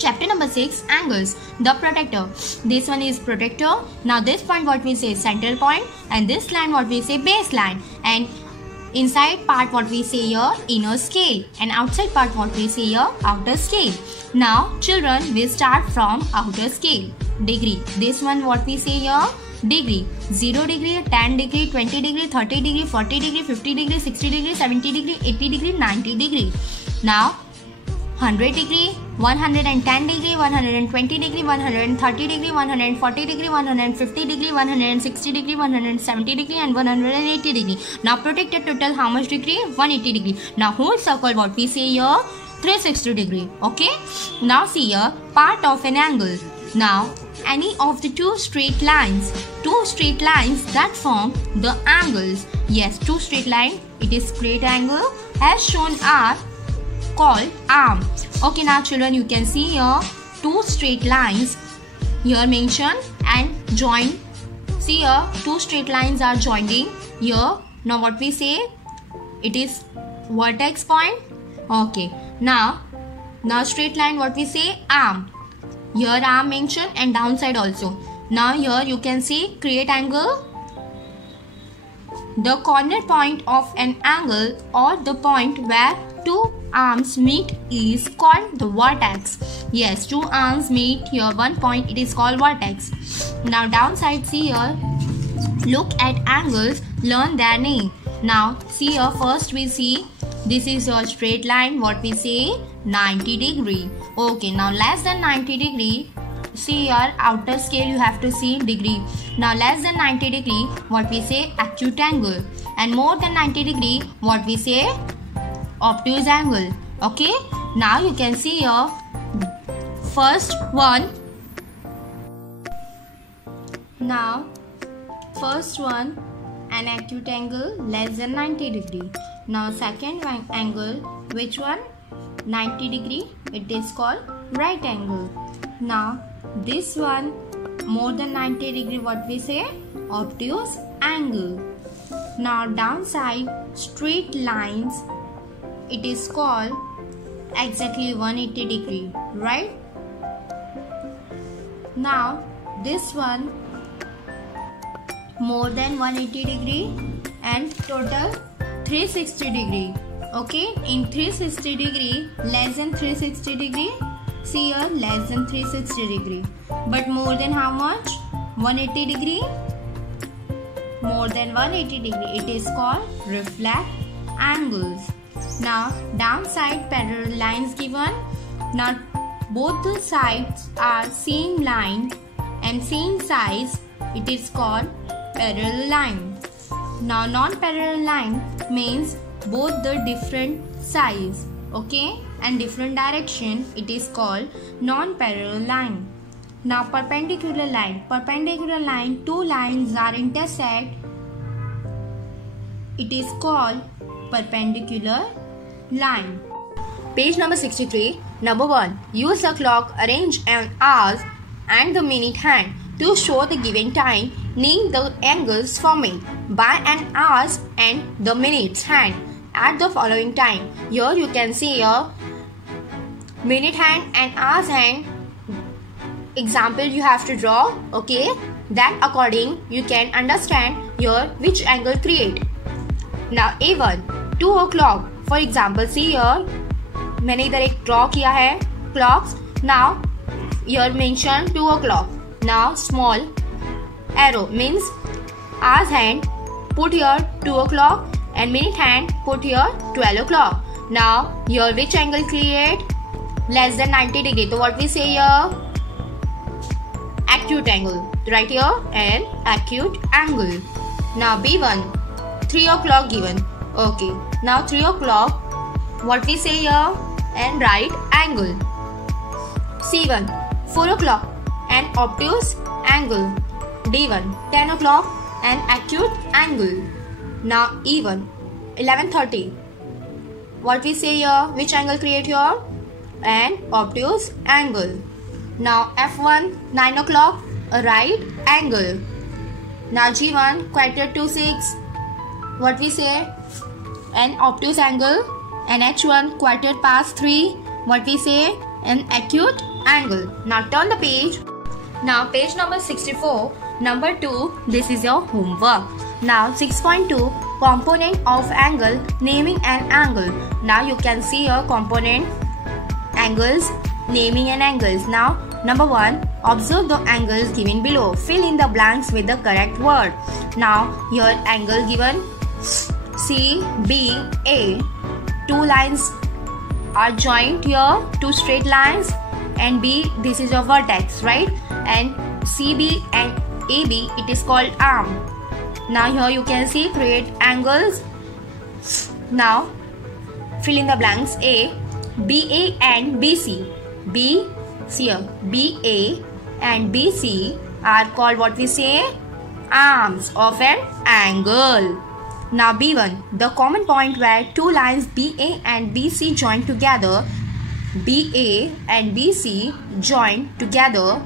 Chapter number 6, angles. The protector. This one is protector. Now this point what we say central point, and this line what we say baseline, and inside part what we say here inner scale, and outside part what we say here outer scale. Now children, we start from outer scale. Degree. This one what we say here degree. 0 degree, 10 degree, 20 degree, 30 degree, 40 degree, 50 degree, 60 degree, 70 degree, 80 degree, 90 degree. Now 100 degree, 110 degree, 120 degree, 130 degree, 140 degree, 150 degree, 160 degree, 170 degree, and 180 degree. Now protected total how much degree? 180 degree. Now whole circle what we say here 360 degree. Okay. Now see here part of an angle. Now any of the two straight lines that form the angles. Yes, two straight line, it is straight angle as shown are called arm. Okay, now children, you can see here two straight lines here mentioned and joined. See here two straight lines are joining here. Now what we say, it is vertex point. Okay, now straight line what we say arm. Here arm mentioned and downside also. Now here you can see create angle. The corner point of an angle or the point where two arms meet is called the vertex. Yes, two arms meet here one point, it is called vertex. Now downside, see here, look at angles, learn their name. Now see here, first we see this is your straight line, what we say 90 degree. Okay, now less than 90 degree, see here outer scale you have to see degree. Now less than 90 degree what we say acute angle, and more than 90 degree what we say obtuse angle. Okay, now you can see here first one. Now first one an acute angle less than 90 degree. Now second one angle, which one? 90 degree, it is called right angle. Now this one more than 90 degree what we say obtuse angle. Now downside straight lines, it is called exactly 180 degree, right? Now this one more than 180 degree and total 360 degree. Okay, in 360 degree, less than 360 degree, see here less than 360 degree, but more than how much? 180 degree. More than 180 degree, it is called reflect angles. Now downside parallel lines given. Now both the sides are same line and same size, it is called parallel line. Now non-parallel line means both the different size, okay, and different direction, it is called non-parallel line. Now perpendicular line, two lines are intersect, it is called perpendicular line. Page number 63. Number 1. Use the clock, arrange an hours and the minute hand to show the given time. Name the angles formed by an hours and the minutes hand at the following time. Here you can see here minute hand and hours hand example you have to draw. Okay, that according you can understand here which angle create. Now A1 2 o'clock, for example see here मैंने इधर एक draw किया है clocks. Now here mention 2 o'clock. Now small arrow means hours hand, put here 2 o'clock, and minute hand put here 12 o'clock. Now here which angle create? Less than 90 degree. So what we say here? Acute angle. Right here an acute angle. Now B1 3 o'clock given. Okay. Now 3 o'clock what we say here? An right angle. C1 4 o'clock an obtuse angle. D1 10 o'clock an acute angle. Now E1 11:30. What we say here? Which angle create here? An obtuse angle. Now F1 9 o'clock a right angle. Now G1 quarter-to-6. What we say? An obtuse angle. And H1 quarter past 3. What we say? An acute angle. Now turn the page. Now page number 64, number 2, this is your homework. Now 6.2, component of angle, naming an angle. Now you can see your component angles, naming and angles. Now number 1, observe the angles given below. Fill in the blanks with the correct word. Now your angle given CBA. Two lines are joined here, two straight lines, and B, this is your vertex, right? And CB and AB, it is called arm. Now here you can see create angles. Now fill in the blanks. A, BA and BC. B, see here, BA and BC are called what we say? Arms of an angle. Now B1, the common point where two lines BA and BC join together. BA and BC join together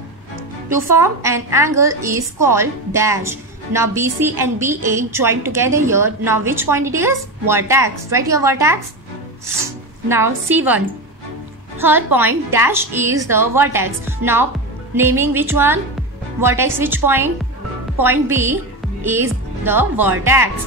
to form an angle is called dash. Now BC and BA join together here. Now which point it is? Vertex. Right here, vertex. Now C1, third point dash is the vertex. Now naming which one? Vertex which point? Point B is the vertex.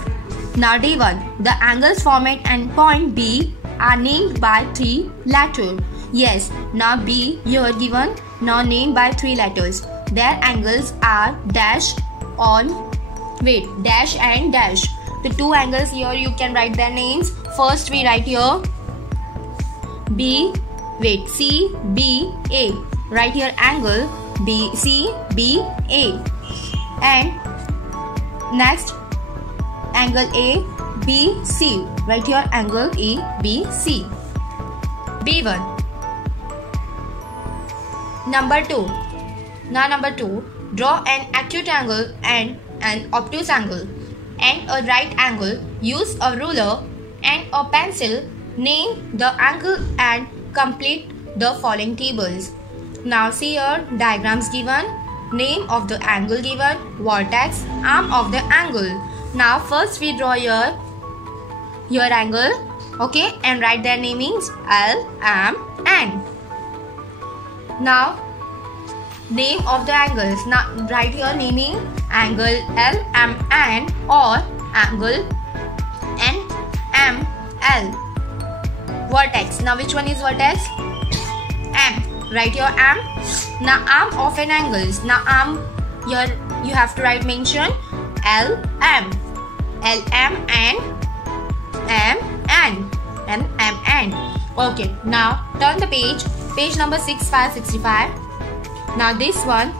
Now D1, the angles formed and point B are named by 3 letters. Yes, now B here given, now named by 3 letters. Their angles are dash on, wait, dash and dash. The two angles here you can write their names. First we write here CBA. Write here angle CBA. And next angle ABC. Write here angle ABC. B1. Number 2. Now number 2. Draw an acute angle and an obtuse angle and a right angle. Use a ruler and a pencil. Name the angle and complete the following tables. Now see here diagrams given. Name of the angle given. Vertex, arm of the angle. Now first we draw your angle, okay, and write their namings L, M, N. Now name of the angles. Now write your naming angle L, M, N or angle N, M, L. Vertex. Now which one is vertex? M. Write your M. Now arm of an angles. Now arm here you have to write mention L, M. L, M, N, M, N, and M, N. Okay, now turn the page. Page number 65. Now this one,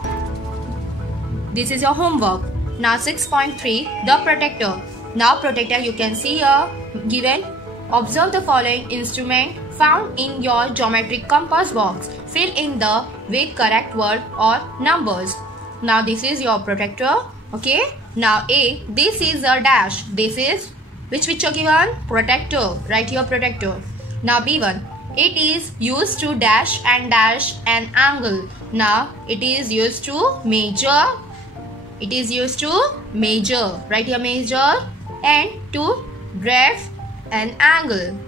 this is your homework. Now 6.3, the protector. Now protector you can see here given. Observe the following instrument found in your geometric compass box. Fill in the with correct word or numbers. Now this is your protector. Okay. Now A, this is a dash. This is which picture given? Protector. Write your protector. Now B1, it is used to dash an angle. Now it is used to measure. It is used to measure. Write your measure and to graph an angle.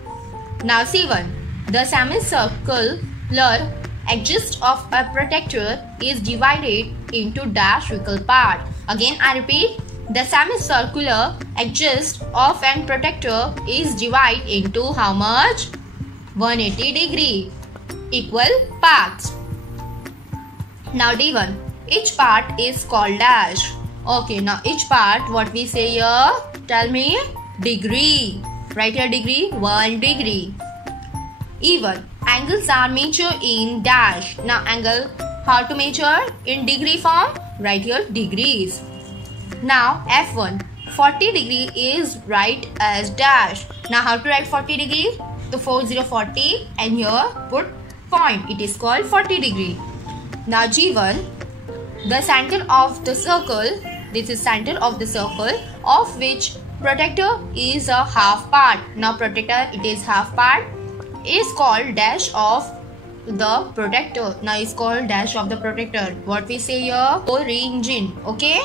Now C1, the semicircular axis of a protector is divided into dash equal part. Again I repeat, the semicircular axis of an protector is divided into how much? 180 degree equal parts. Now D1, each part is called dash. Okay, now each part, what we say here? Tell me. Degree. Write here degree. 1 degree. E1, angles are measured in dash. Now angle, how to measure? In degree form. Write here degrees. Now F1, 40 degree is right as dash. Now how to write 40 degree? The 40 and here put point. It is called 40 degree. Now G1, the center of the circle. This is center of the circle of which protector is a half part. Now protector, it is half part, is called dash of the protector. Now is called dash of the protector. What we say here? Origin. Okay.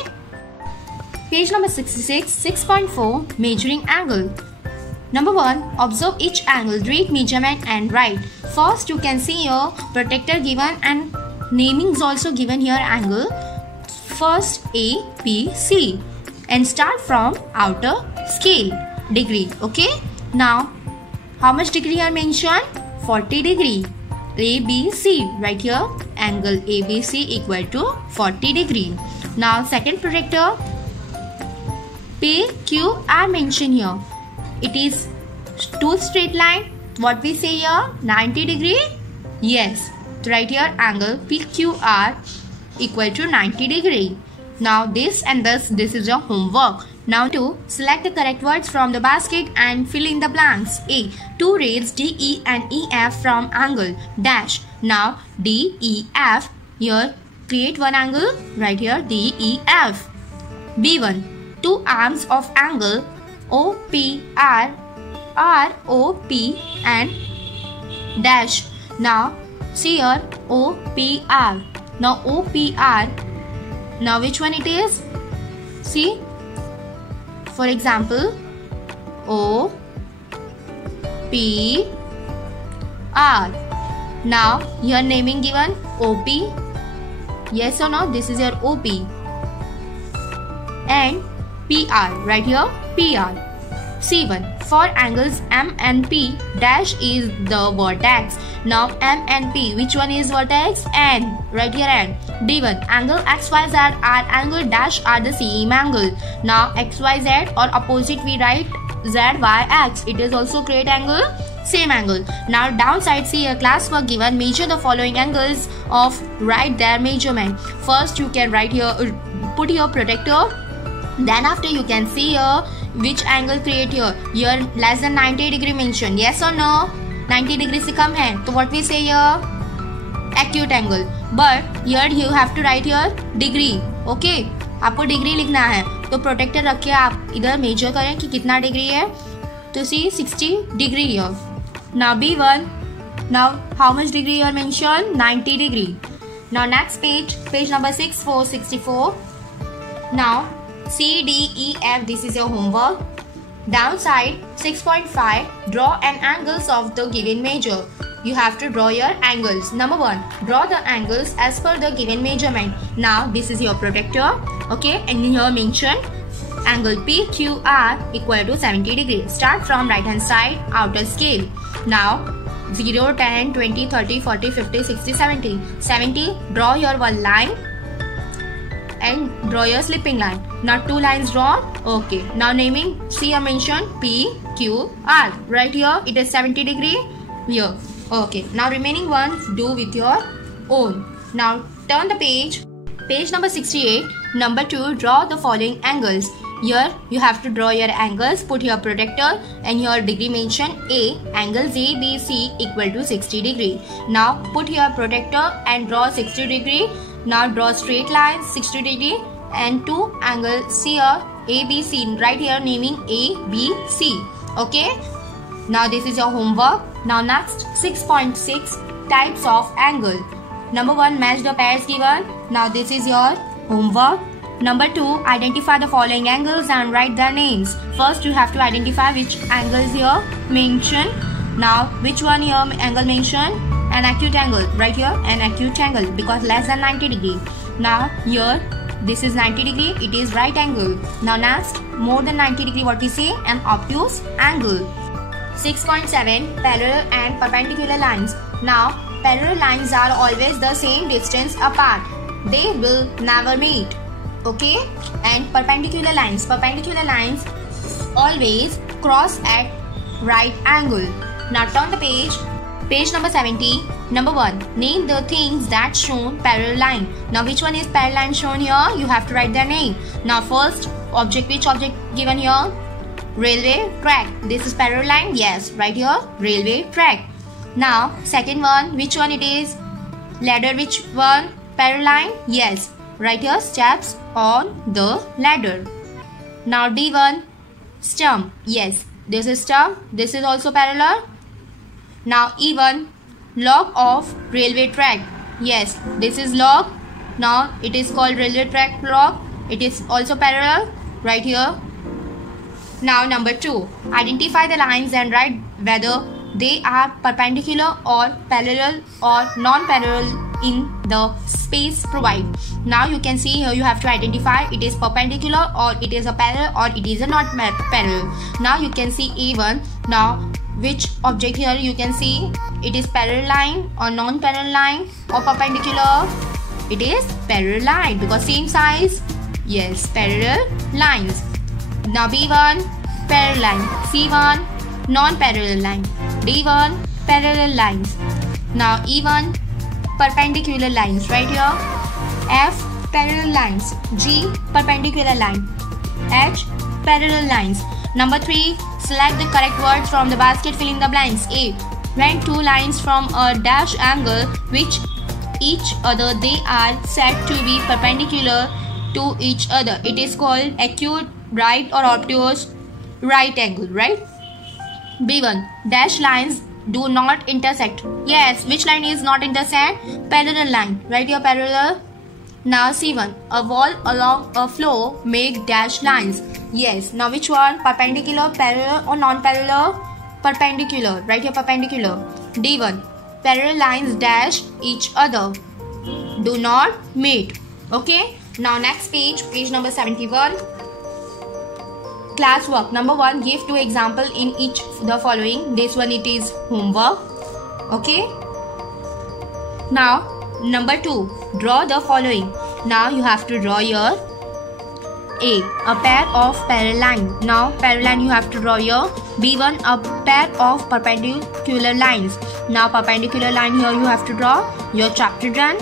Page number 66, 6.4, measuring angle. Number 1. Observe each angle, read measurement and write. First, you can see here protector given and naming is also given here angle. First A, B, C and start from outer scale degree. Okay. Now, how much degree are mentioned? 40 degree. ABC right here, angle ABC equal to 40 degree. Now, second protector PQ are mentioned here. It is two straight line. What we say here? 90 degree. Yes. So right here angle PQR equal to 90 degree. Now this and this is your homework. Now to select the correct words from the basket and fill in the blanks. A. Two rays DE and EF from angle dash. Now DEF here create one angle right here DEF. B1. Two arms of angle OPR ROP and dash. Now see here OPR. Now OPR. Now which one it is? See. For example, O P R. Now your naming given OP. Yes or no? This is your OP. And PR right here PR. C1. For angles M and P, dash is the vertex. Now M and P, which one is vertex? N, right here N. D1. Angle XYZ are angle dash are the same angle. Now XYZ or opposite we write ZYX. It is also create angle, same angle. Now downside, see a class work given. Measure the following angles of write their measurement. First you can write here, put your protector. Then after you can see here which angle create here. Here less than 90 degree mentioned. Yes or no? 90 degree से कम है. So what we say here? Acute angle. But here you have to write here degree. Okay? आपको degree लिखना है. तो protector रख के आप इधर मेजर करें कि कितना डिग्री है. तो see 60 degree here. Now B1. Now how much degree here mentioned? 90 degree. Now next page number 6464. Now C, D, E, F, this is your homework. Downside 6.5. Draw an angles of the given measure. You have to draw your angles. Number 1. Draw the angles as per the given measurement. Now this is your protector. Okay, and here mention angle PQR equal to 70 degrees. Start from right hand side outer scale. Now 0, 10, 20, 30, 40, 50, 60, 70. 70. Draw your one line. And draw your slipping line. Now two lines drawn. Okay. Now naming. See I mentioned P, Q, R. Right here it is 70 degree. Here. Okay. Now remaining ones do with your own. Now turn the page. Page number 68. Number 2. Draw the following angles. Here you have to draw your angles. Put your protector and your degree mention A. Angle ABC equal to 60 degree. Now put your protector and draw 60 degree. Now draw straight line 60 degree and two angles here ABC right here naming A, B, C. Okay. Now this is your homework. Now next 6.6 types of angle. Number 1. Match the pairs given. Now this is your homework. Number 2. Identify the following angles and write their names. First you have to identify which angles here mentioned. Now which one here angle mentioned? An acute angle right here, an acute angle because less than 90 degree. Now here this is 90 degree, it is right angle. Now next more than 90 degree, what we say? An obtuse angle. 6.7 Parallel and perpendicular lines. Now parallel lines are always the same distance apart. They will never meet. Okay. And perpendicular lines always cross at right angle. Now turn the page. Page number 70. Number 1. Name the things that shown parallel line. Now which one is parallel line shown here? You have to write their name. Now first object, which object given here? Railway track. This is parallel line. Yes, right here railway track. Now second one, which one it is? Ladder, which one? Parallel line. Yes, right here steps on the ladder. Now D1. Stump. Yes, this is stump. This is also parallel. Now E1. Log of railway track. Yes, this is log. Now it is called railway track log. It is also parallel right here. Now number 2, identify the lines and write whether they are perpendicular or parallel or non-parallel in the space provided. Now you can see here you have to identify it is perpendicular or it is a parallel or it is a not parallel. Now you can see A1. Now which object here you can see it is parallel line or non-parallel line or perpendicular? It is parallel line because same size. Yes, parallel lines. Now B1 parallel line, C1 non-parallel line, D1 parallel lines. Now E1 perpendicular lines right here, F parallel lines, G perpendicular line, H parallel lines. Number 3, select the correct words from the basket, fill in the blanks. A, when two lines from a dash angle which each other they are said to be perpendicular to each other. It is called acute right or obtuse right angle, right? B1, dash lines do not intersect. Yes, which line is not intersect? Parallel line, right here parallel. Now C1, a wall along a floor make dash lines. Yes, now which one? Perpendicular, parallel or non-parallel? Perpendicular, right here perpendicular. D1, parallel lines dash each other, do not meet. Okay, now next page number 71. Classwork. Number 1, give 2 examples in each the following. This one it is homework. Okay. Now number 2, draw the following. Now you have to draw here. A pair of parallel line. Now parallel line you have to draw here. B1, a pair of perpendicular lines. Now perpendicular line here you have to draw. Your chapter done.